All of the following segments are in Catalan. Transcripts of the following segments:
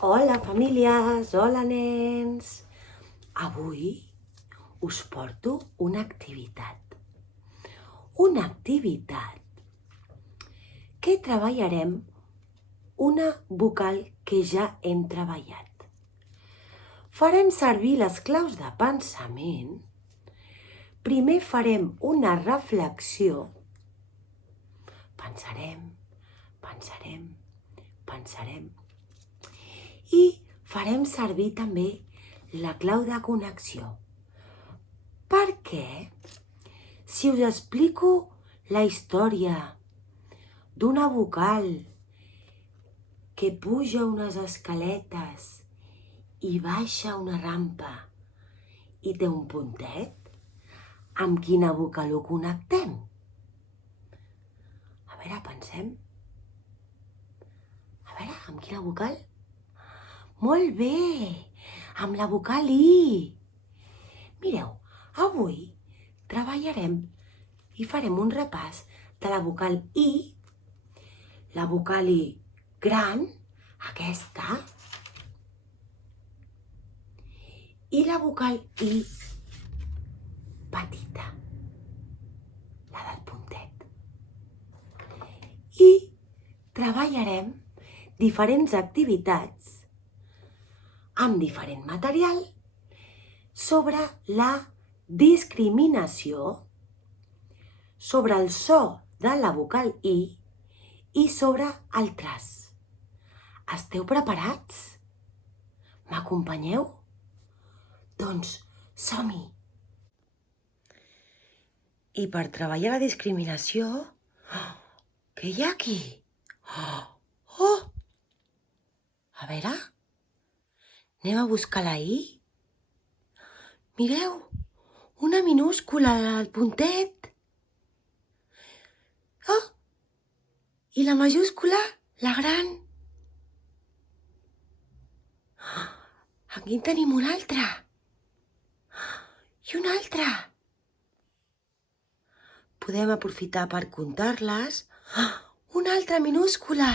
Hola famílies, hola nens! Avui us porto una activitat. Una activitat que treballarem una vocal que ja hem treballat. Farem servir les claus de pensament. Primer farem una reflexió. Pensarem. I farem servir també la clau de connexió. Perquè si us explico la història d'una vocal que puja unes escaletes i baixa una rampa i té un puntet, amb quina vocal ho connectem? A veure, pensem. A veure, amb quina vocal? Molt bé, amb la vocal I. Mireu, avui treballarem i farem un repàs de la vocal I, la vocal I gran, aquesta, i la vocal I petita, la del puntet. I treballarem diferents activitats amb diferent material sobre la discriminació, sobre el so de la vocal I sobre el traç. Esteu preparats? M'acompanyeu? Doncs som-hi! I per treballar la discriminació, què hi ha aquí? Oh! A veure, anem a buscar la I. Mireu, una minúscula al puntet. Oh! I la majúscula, la gran. Aquí en tenim una altra. I una altra. Podem aprofitar per comptar-les. Una altra minúscula.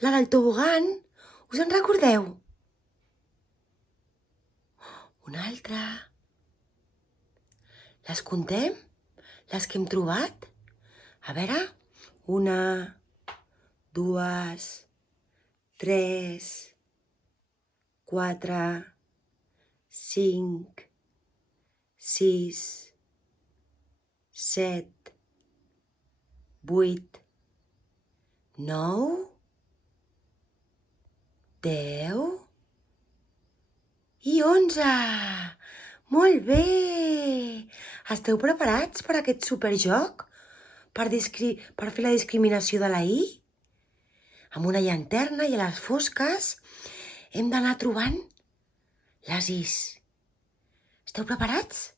La del tobogan. Us en recordeu? Una altra. Les contem? Les que hem trobat? A veure. 1, 2, 3, 4, 5, 6, 7, 8, 9, 10 i 11. Molt bé! Esteu preparats per aquest superjoc? Per fer la discriminació de la I? Amb una llanterna i a les fosques hem d'anar trobant les Is. Esteu preparats?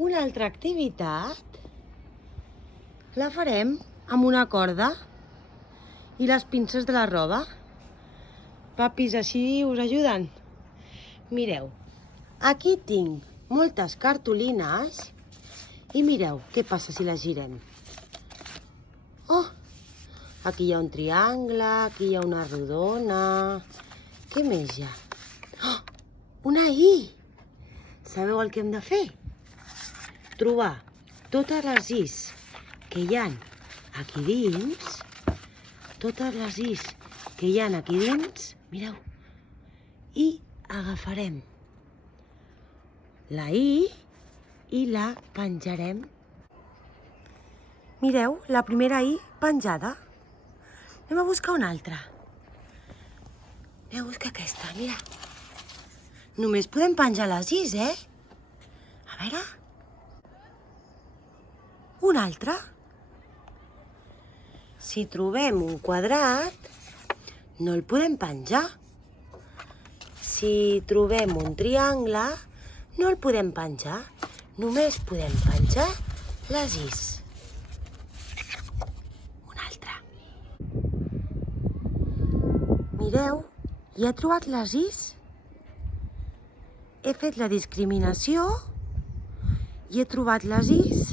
Una altra activitat la farem amb una corda i les pinces de la roba. Papis, així us ajuden? Mireu, aquí tinc moltes cartolines i mireu què passa si les girem. Oh! Aquí hi ha un triangle, aquí hi ha una rodona. Què més hi ha? Oh! Una I! Sabeu el que hem de fer? Trobar totes les Is que hi ha aquí dins. Totes les Is que hi ha aquí dins. Mireu. I agafarem la I i la penjarem. Mireu, la primera I penjada. Anem a buscar una altra. Anem a buscar aquesta, mira. Només podem penjar les Is, eh? A veure. Una altra. Si trobem un quadrat, no el podem penjar. Si trobem un triangle, no el podem penjar. Només podem penjar les Is. Una altra. Mireu, ja he trobat les Is. He fet la discriminació i he trobat les Is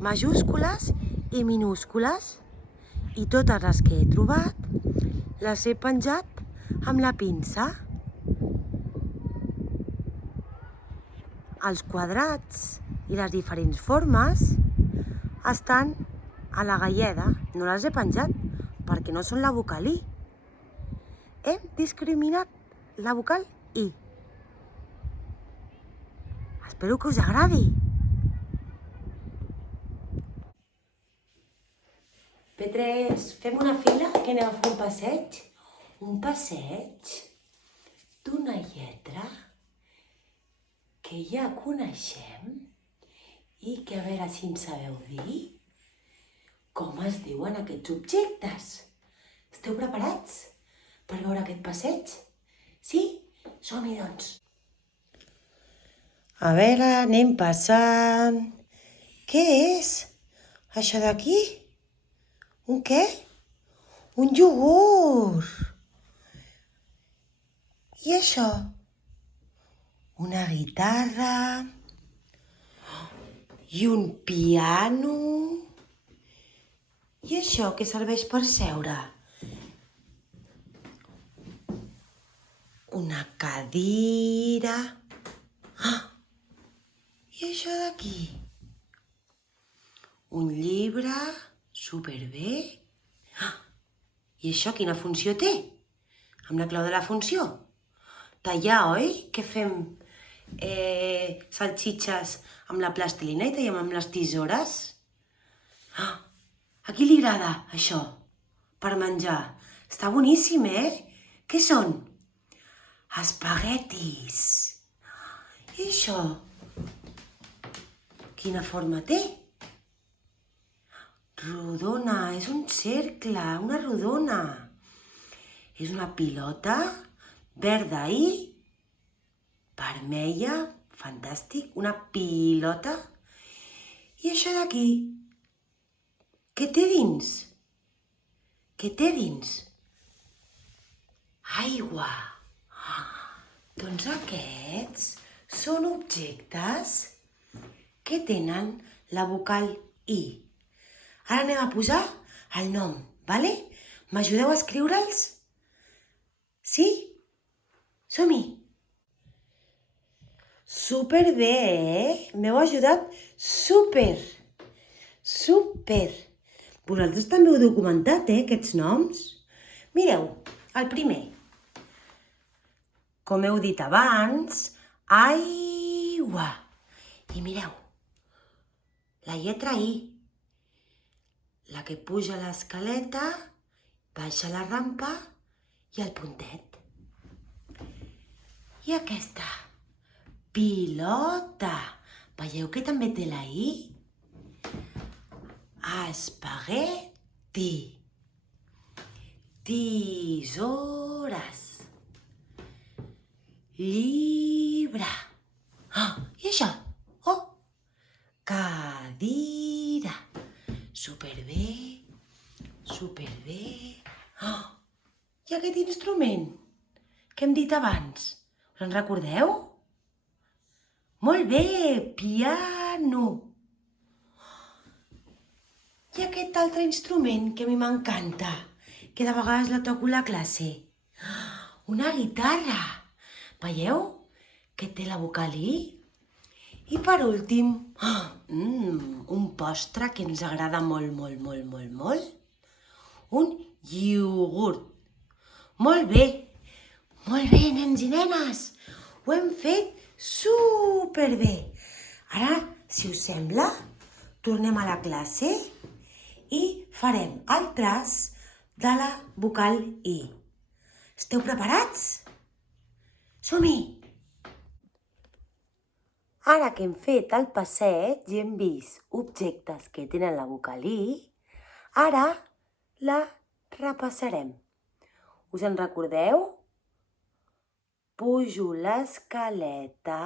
majúscules i minúscules. I totes les que he trobat les he penjat amb la pinça. Els quadrats i les diferents formes estan a la galleda. No les he penjat perquè no són la vocal I. Hem discriminat la vocal I. Espero que us agradi. P3, fem una fila que anem a fer un passeig. Un passeig d'una lletra que ja coneixem i que a veure si en sabeu dir com es diuen aquests objectes. Esteu preparats per veure aquest passeig? Sí? Som-hi, doncs. A veure, anem passant. Què és això d'aquí? Un què? Un iogurt. I això? Una guitarra. I un piano. I això què serveix per seure? Una cadira. I això d'aquí? Un llibre, superbé. I això quina funció té? Amb la clau de la funció. Tallar, oi? Que fem salxitxes amb la plastilina i tallem amb les tisores? A qui li agrada això per menjar? Està boníssim, Què són? Espaguetis. I això? Quina forma té? Rodona, és un cercle, una rodona. És una pilota verda i vermella, fantàstic, una pilota. I això d'aquí? Què té dins? Què té dins? Aigua. Doncs aquests són objectes que tenen la vocal I. Ara anem a posar el nom, vale? M'ajudeu a escriure'ls? Sí? Som-hi! Superbé, M'heu ajudat super! Super! Vosaltres també heu documentat, aquests noms? Mireu, el primer. Com heu dit abans, aigua. I mireu, la lletra I. La que puja l'escaleta, baixa la rampa i el puntet. I aquesta, pilota. Veieu que també té la I? Espagueti. Tisores. Llibre. I això? Cadira. Superbé, superbé. I aquest instrument que hem dit abans, us en recordeu? Molt bé, piano. I aquest altre instrument que a mi m'encanta, que de vegades la toco a la classe. Una guitarra. Veieu que té la vocal I? I per últim, un postre que ens agrada molt, molt, molt, molt, molt. Un iogurt. Molt bé, nens i nenes. Ho hem fet superbé. Ara, si us sembla, tornem a la classe i farem el traç de la vocal I. Esteu preparats? Som-hi! Ara que hem fet el passeig i hem vist objectes que tenen la vocal I, ara la repassarem. Us en recordeu? Pujo l'escaleta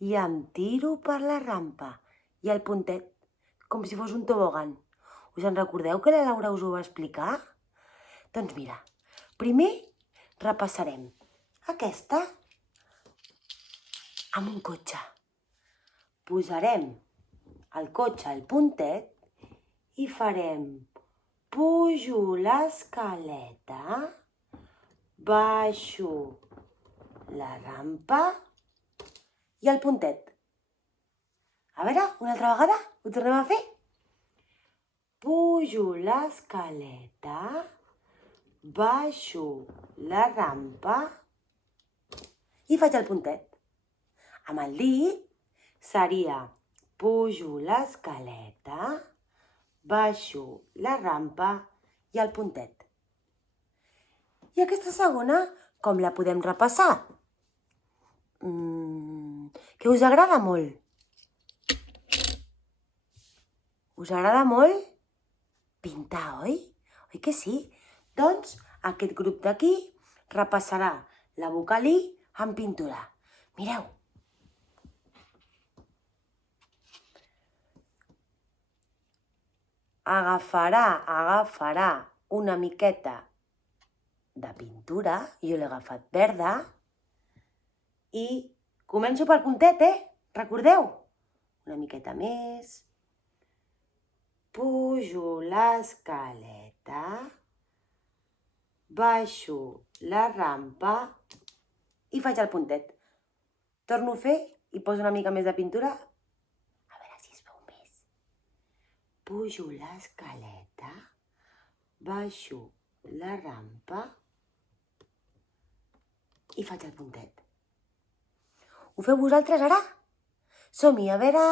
i em tiro per la rampa. I el puntet, com si fos un tobogan. Us en recordeu que la Laura us ho va explicar? Doncs mira, primer repassarem aquesta amb un cotxe. Posarem el cotxe al puntet i farem Pujo l'escaleta, baixo la rampa i el puntet. A veure, una altra vegada, ho tornem a fer? Pujo l'escaleta, baixo la rampa i faig el puntet. Amb el dit seria pujo l'escaleta, baixo la rampa i el puntet. I aquesta segona, com la podem repassar? Que us agrada molt? Us agrada molt pintar, oi? Oi que sí? Doncs aquest grup d'aquí repassarà la vocal I en pintura. Mireu. Agafarà una miqueta de pintura, jo l'he agafat verda, i començo pel puntet, Recordeu? Una miqueta més. Pujo l'escaleta, baixo la rampa i faig el puntet. Torno a fer i poso una mica més de pintura. A veure si es veu més. Pujo l'escaleta, baixo la rampa i faig el puntet. Ho feu vosaltres ara? Som-hi, a veure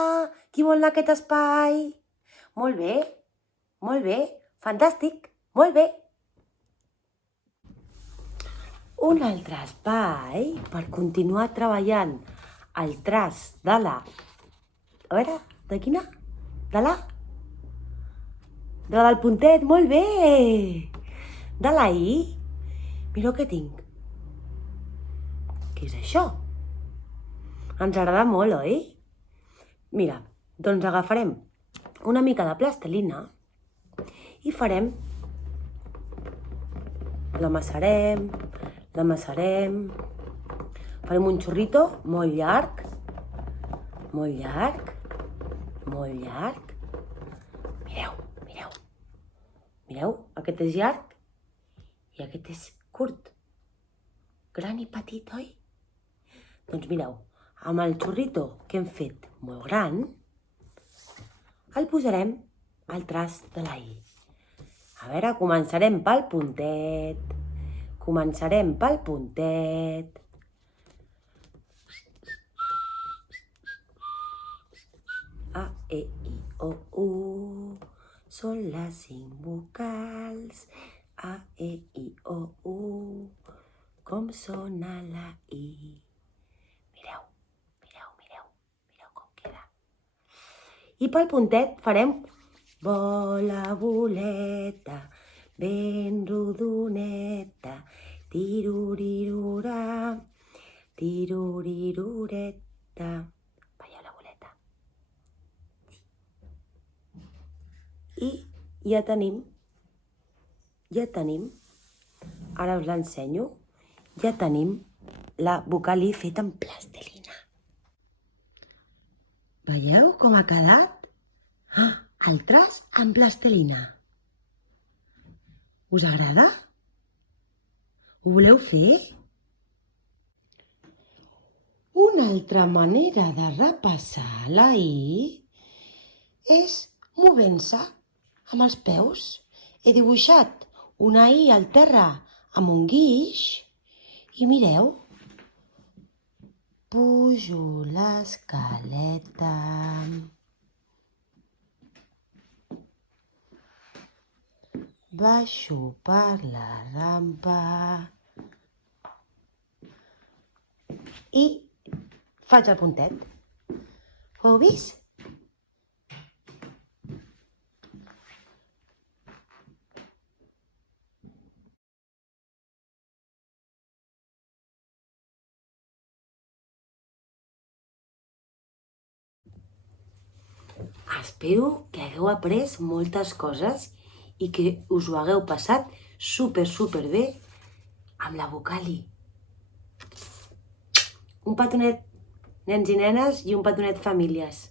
qui vol anar a aquest espai. Molt bé, fantàstic, molt bé. Un altre espai per continuar treballant el traç de la... A veure, de quina? De la? De la del puntet, molt bé! De la I. Mireu què tinc. Què és això? Ens agrada molt, oi? Mira, doncs agafarem una mica de plastilina i farem... L'amassarem, farem un xorrito molt llarg, Mireu, aquest és llarg i aquest és curt, gran i petit, oi? Doncs mireu, amb el xorrito que hem fet molt gran, el posarem al traç de la I. A veure, començarem pel puntet. A, E, I, O, U. Són les 5 vocals. A, E, I, O, U. Com sona la I. Mireu com queda. I pel puntet farem bola, boleta, ben rodoneta, tirurirurà, tirurirureta. Veieu la boleta? Sí. I ja tenim, ara us l'ensenyo, ja tenim la vocal I feta amb plastilina. Veieu com ha quedat? El traç amb plastilina. Us agrada? Ho voleu fer? Una altra manera de repassar la I és movent-se amb els peus. He dibuixat una I al terra amb un guix i mireu. Pujo l'escaleta. Baixo per la rampa i faig el puntet. Ho heu vist? Espero que hagueu après moltes coses i que us ho hagueu passat super bé amb la vocal I. Un petonet, nens i nenes, i un petonet, famílies.